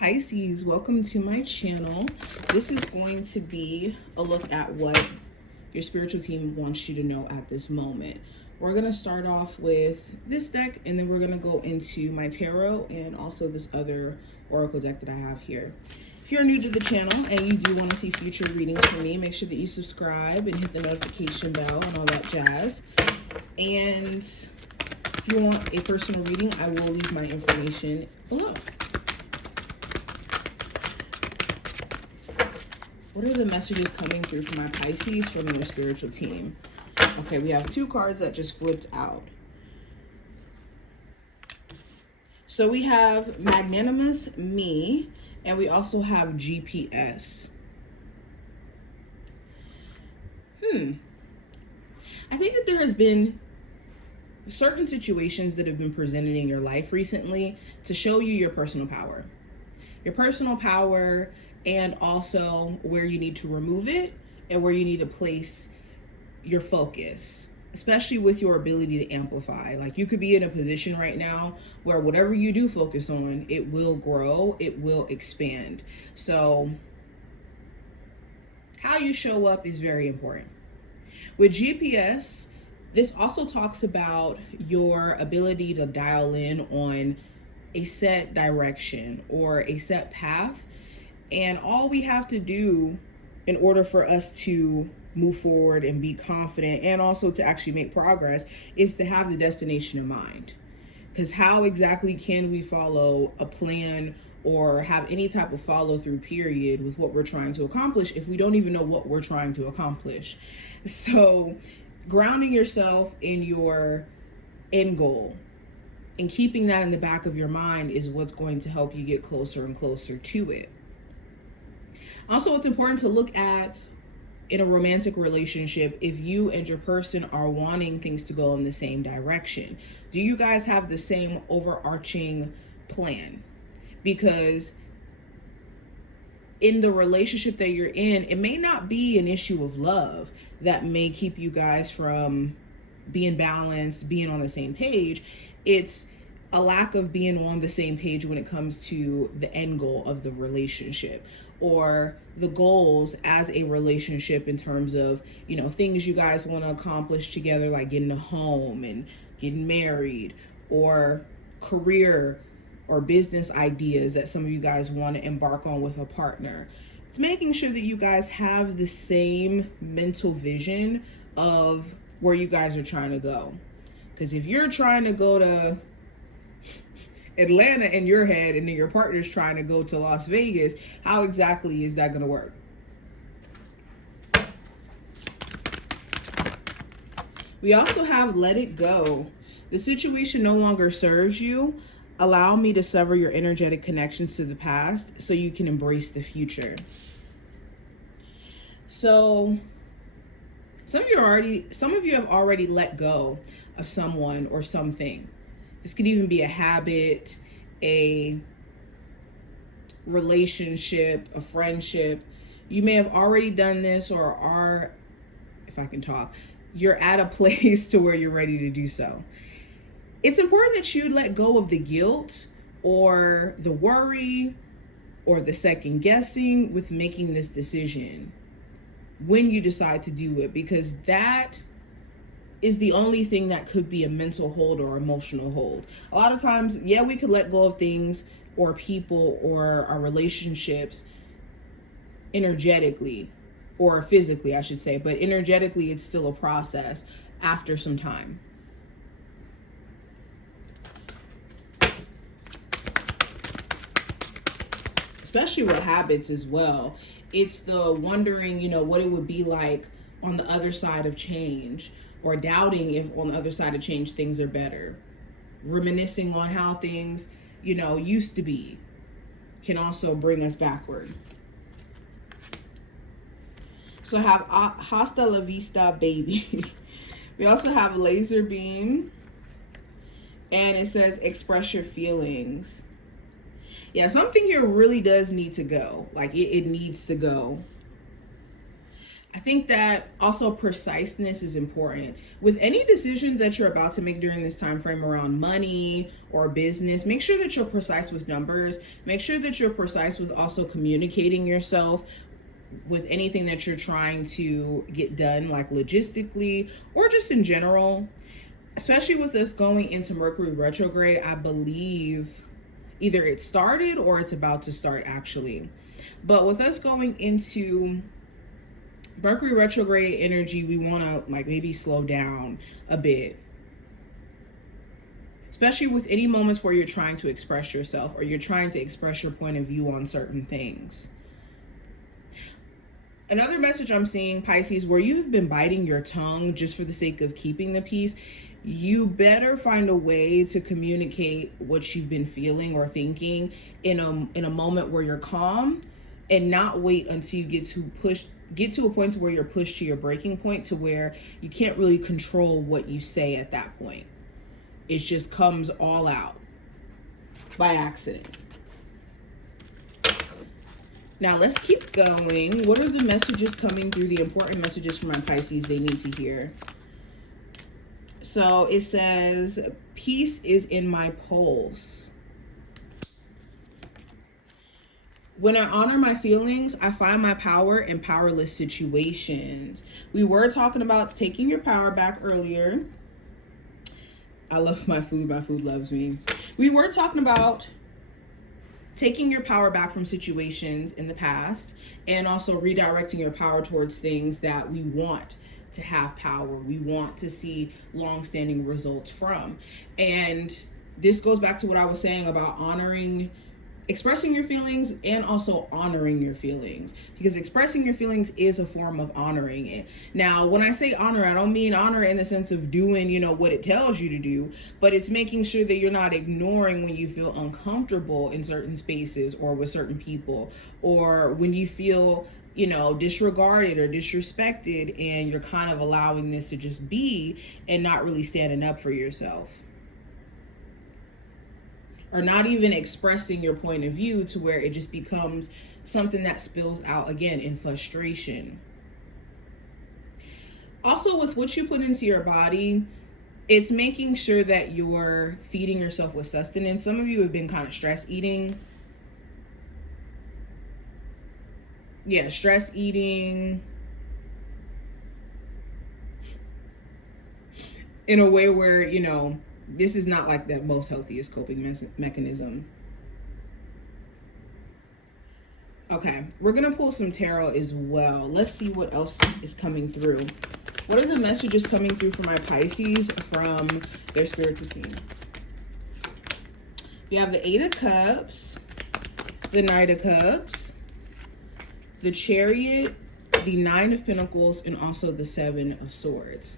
Pisces, welcome to my channel. This is going to be a look at what your spiritual team wants you to know at this moment. We're going to start off with this deck, and then we're going to go into my tarot and also this other oracle deck that I have here. If you're new to the channel and you do want to see future readings from me, make sure that you subscribe and hit the notification bell and all that jazz. And if you want a personal reading, I will leave my information below. What are the messages coming through for my Pisces from your spiritual team? Okay, we have two cards that just flipped out. So we have Magnanimous Me, and we also have GPS. I think that there has been certain situations that have been presented in your life recently to show you your personal power. Your personal power, and also where you need to remove it and where you need to place your focus, especially with your ability to amplify. Like, you could be in a position right now where whatever you do focus on, it will grow, it will expand. So how you show up is very important. With GPS, this also talks about your ability to dial in on a set direction or a set path. And all we have to do in order for us to move forward and be confident and also to actually make progress is to have the destination in mind. Because how exactly can we follow a plan or have any type of follow through period with what we're trying to accomplish if we don't even know what we're trying to accomplish? So grounding yourself in your end goal and keeping that in the back of your mind is what's going to help you get closer and closer to it. Also, it's important to look at, in a romantic relationship, if you and your person are wanting things to go in the same direction. Do you guys have the same overarching plan? Because in the relationship that you're in, it may not be an issue of love that may keep you guys from being balanced, being on the same page. It's a lack of being on the same page when it comes to the end goal of the relationship or the goals as a relationship in terms of, you know, things you guys want to accomplish together, like getting a home and getting married, or career or business ideas that some of you guys want to embark on with a partner. It's making sure that you guys have the same mental vision of where you guys are trying to go. Because if you're trying to go to Atlanta in your head and then your partner's trying to go to Las Vegas, how exactly is that going to work? We also have Let It Go. The situation no longer serves you. Allow me to sever your energetic connections to the past so you can embrace the future. So some of you have already let go of someone or something. This could even be a habit, a relationship, a friendship. You may have already done this or are, if I can talk, you're at a place to where you're ready to do so. It's important that you let go of the guilt or the worry or the second guessing with making this decision when you decide to do it, because that is the only thing that could be a mental hold or emotional hold. A lot of times, yeah, we could let go of things or people or our relationships energetically or physically, I should say, but energetically, it's still a process after some time. Especially with habits as well. It's the wondering, you know, what it would be like on the other side of change, or doubting if on the other side of change things are better. Reminiscing on how things, you know, used to be can also bring us backward. So I have Hasta La Vista Baby. We also have Laser Beam, and it says express your feelings. Yeah, something here really does need to go. Like it needs to go. I think that also preciseness is important. With any decisions that you're about to make during this time frame around money or business, make sure that you're precise with numbers. Make sure that you're precise with also communicating yourself with anything that you're trying to get done, like logistically or just in general. Especially with us going into Mercury retrograde, I believe either it started or it's about to start actually. But with us going into Mercury retrograde energy, we want to like maybe slow down a bit, especially with any moments where you're trying to express yourself or you're trying to express your point of view on certain things. Another message I'm seeing, Pisces, where you've been biting your tongue just for the sake of keeping the peace, you better find a way to communicate what you've been feeling or thinking in a moment where you're calm, and not wait until you get to a point where you're pushed to your breaking point, to where you can't really control what you say at that point. It just comes all out by accident. Now let's keep going. What are the messages coming through, the important messages for my Pisces they need to hear? So it says, peace is in my pulse. When I honor my feelings, I find my power in powerless situations. We were talking about taking your power back earlier. I love my food. My food loves me. We were talking about taking your power back from situations in the past, and also redirecting your power towards things that we want to have power, we want to see long-standing results from. And this goes back to what I was saying about expressing your feelings and also honoring your feelings, because expressing your feelings is a form of honoring it. Now, when I say honor, I don't mean honor in the sense of doing, what it tells you to do, but it's making sure that you're not ignoring when you feel uncomfortable in certain spaces or with certain people, or when you feel disregarded or disrespected, and you're kind of allowing this to just be and not really standing up for yourself, or not even expressing your point of view, to where it just becomes something that spills out again in frustration. Also, with what you put into your body, it's making sure that you're feeding yourself with sustenance. Some of you have been kind of stress eating. Yeah, stress eating in a way where, this is not like the most healthiest coping mechanism. Okay, we're going to pull some tarot as well. Let's see what else is coming through. What are the messages coming through for my Pisces from their spiritual team? You have the Eight of Cups, the Knight of Cups, the Chariot, the Nine of Pentacles, and also the Seven of Swords.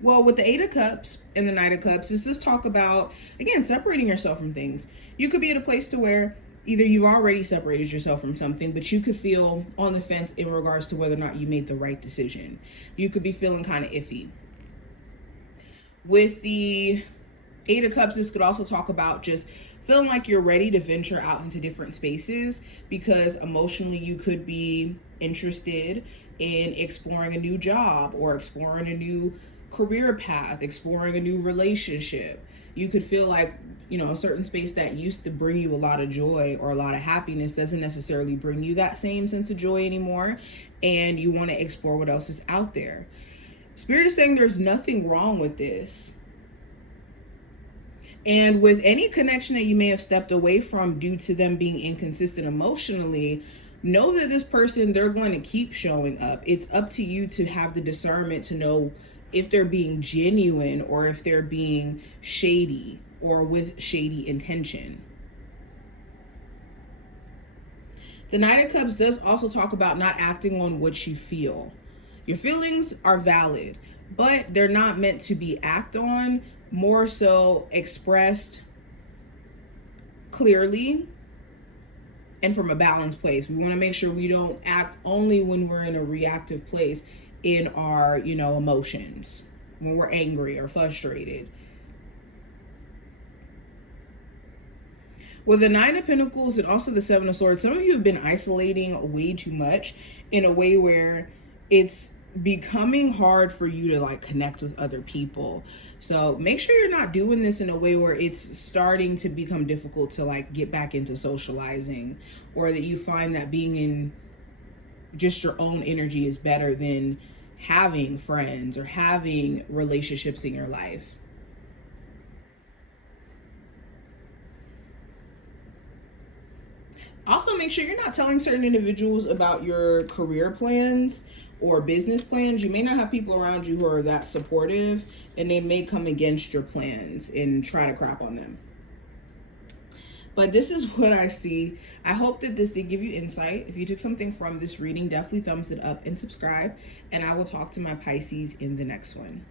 Well, with the Eight of Cups and the Knight of Cups, this is talk about, again, separating yourself from things. You could be at a place to where either you've already separated yourself from something, but you could feel on the fence in regards to whether or not you made the right decision. You could be feeling kind of iffy. With the Eight of Cups, this could also talk about just feeling like you're ready to venture out into different spaces, because emotionally you could be interested in exploring a new job or exploring a new career path, exploring a new relationship. You could feel like, a certain space that used to bring you a lot of joy or a lot of happiness doesn't necessarily bring you that same sense of joy anymore, and you want to explore what else is out there. Spirit is saying there's nothing wrong with this. And with any connection that you may have stepped away from due to them being inconsistent emotionally, know that this person, they're going to keep showing up. It's up to you to have the discernment to know if they're being genuine or if they're being shady or with shady intention. The Knight of Cups does also talk about not acting on what you feel. Your feelings are valid, but they're not meant to be acted on, more so expressed clearly and from a balanced place. We want to make sure we don't act only when we're in a reactive place in our, emotions, when we're angry or frustrated. With the Nine of Pentacles and also the Seven of Swords, some of you have been isolating way too much in a way where it's becoming hard for you to like connect with other people. So make sure you're not doing this in a way where it's starting to become difficult to like get back into socializing, or that you find that being in just your own energy is better than having friends or having relationships in your life. Also, make sure you're not telling certain individuals about your career plans or business plans. You may not have people around you who are that supportive, and they may come against your plans and try to crap on them. But this is what I see. I hope that this did give you insight. If you took something from this reading, definitely thumbs it up and subscribe. And I will talk to my Pisces in the next one.